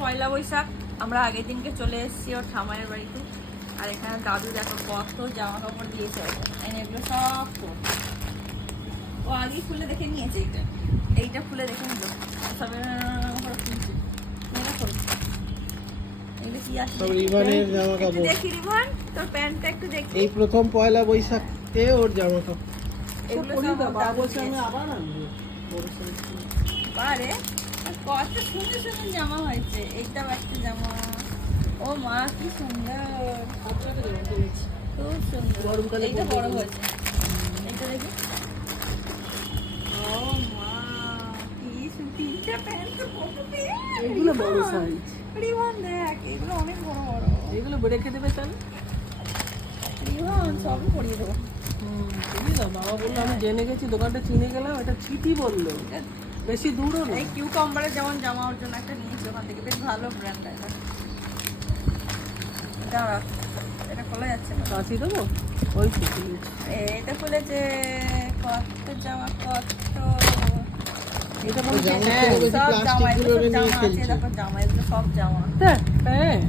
পয়লা বৈশাখ আমরা আগের দিনকে চলে এসেছি ওর ঠামাইয়ের বাড়িতে। আর এখানে দাদু দেখো কত জামা কাপড় দিয়েছে, এগুলো সব ও আগেই খুলে দেখে নিয়েছে। এইটা খুলে দেখে নিল সব দেখি রিভান তোর প্যান্টটা একটু দেখি। এই প্রথম পয়লা বৈশাখে ওর জামা কাপড় বারে কত সুন্দর সুন্দর জামা হয়েছে। এইটাও একটা জামা, ও মা কি সুন্দর, খুব সুন্দর। এইটা বড় হয়েছে, এইটা দেখি। ও মা কি তিনটা প্যান্ট তো কত এগুলো বড় সাইজ। রিভান দেখ এগুলো অনেক বড় বড়, এগুলো রেখে দেবে তাহলে। রিভান সবই পরিয়ে দেবো। বাবা বললো আমি জেনে গেছি, দোকানটা চিনে গেলাম, এটা চিঠি বললো, বেশি দূরও না। এই কিউকাম্বারের যেমন জামা ওর জন্য একটা নিয়েছি ওখান থেকে, বেশ ভালো ব্র্যান্ড। এটা এটা খোলা যাচ্ছে না, কাশি দেবো ওই চিঠি। এটা খুলেছে কত জামা, কত এটা মনে সব জামা, এগুলো সব জামা আছে। দেখো জামা, এগুলো সব জামা। প্যান্ট,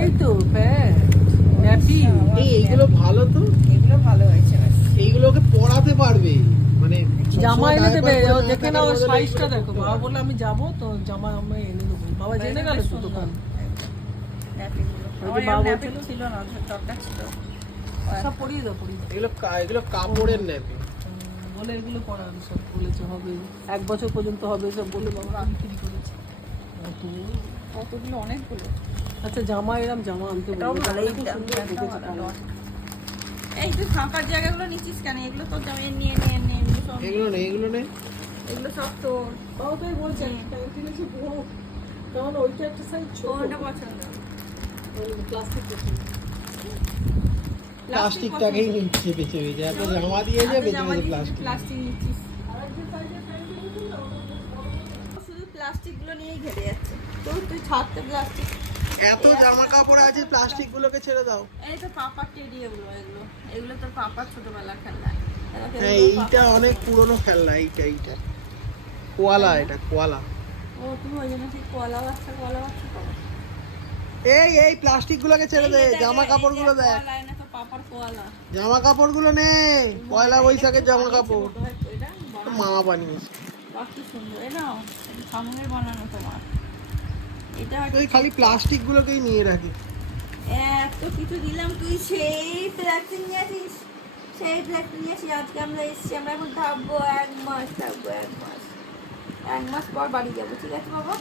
এই তো প্যান্ট ন্যাপি। এইগুলো ভালো তো, এগুলো ভালো হয়েছে। এইগুলোকে পরাতে পারবে, মানে জামা এনে দেবে, ও দেখে নাও সাইজটা দেখো। বাবা বললো আমি যাবো তো জামা আমি এনে দেবো। বাবা জেনে গেল তো দোকান। ছিল না, দরকার ছিল। সব পরিয়ে দাও, পরিয়ে দাও। এগুলো কাপড়ের নেবে বলে এগুলো পরান সব বলেছে হবে 1 বছর পর্যন্ত হবে সব বলে বাবা বিক্রি করেছে। কতগুলো, অনেকগুলো। আচ্ছা জামা এরম জামা আনতে বলবো। এই তুই ফাঁকার জায়গাগুলো নিচ্ছিস কেন? এগুলো তোর জামা নিয়ে এগুলো নেই, এগুলো নেই, এগুলো সব তোর। বাবা তাই বলছেন কিনেছি বড়, কারণ ওইটা একটা সাইজ ছোট। কোনটা পছন্দ? প্লাস্টিক পছন্দ। প্লাস্টিকটাকেই নিচ্ছে বেছে বেছে, এত জামা দিয়েছে বেছে বেছে প্লাস্টিক নিচ্ছিস। শুধু প্লাস্টিক গুলো নিয়েই ঘেরে যাচ্ছে। তুই ছাড়তে প্লাস্টিক, এত জামা কাপড় আছে, প্লাস্টিক গুলোকে ছেড়ে দাও। এই তো পাপার টেডি, এগুলো তোর পাপার ছোটবেলার খেলনা। হ্যাঁ এইটা অনেক পুরনো খেলনা, এইটা কোয়ালা, এটা কোয়ালা। ও তুমি ওই জন্য ঠিক কোয়ালা বাচ্চা করো। এই প্লাস্টিক গুলোকে ছেড়ে দে, জামা কাপড় গুলো দেখ। পাপার কোয়ালা জামা কাপড় গুলো নে, পয়লা বৈশাখের জামা কাপড় মামা বানিয়েছে। কি সুন্দর, এটা সামনের বানানো তোমার। এটা তুই খালি প্লাস্টিক গুলোকেই নিয়ে রাখি। এত কিছু দিলাম, তুই সেই প্লাস্টিক নিয়েছিস, সেই প্লাস্টিক নিয়েছিস। আজকে আমরা এসেছি, আমরা এখন থাকবো 1 মাস, 1 মাস পর বাড়ি যাবো। ঠিক আছে বাবা?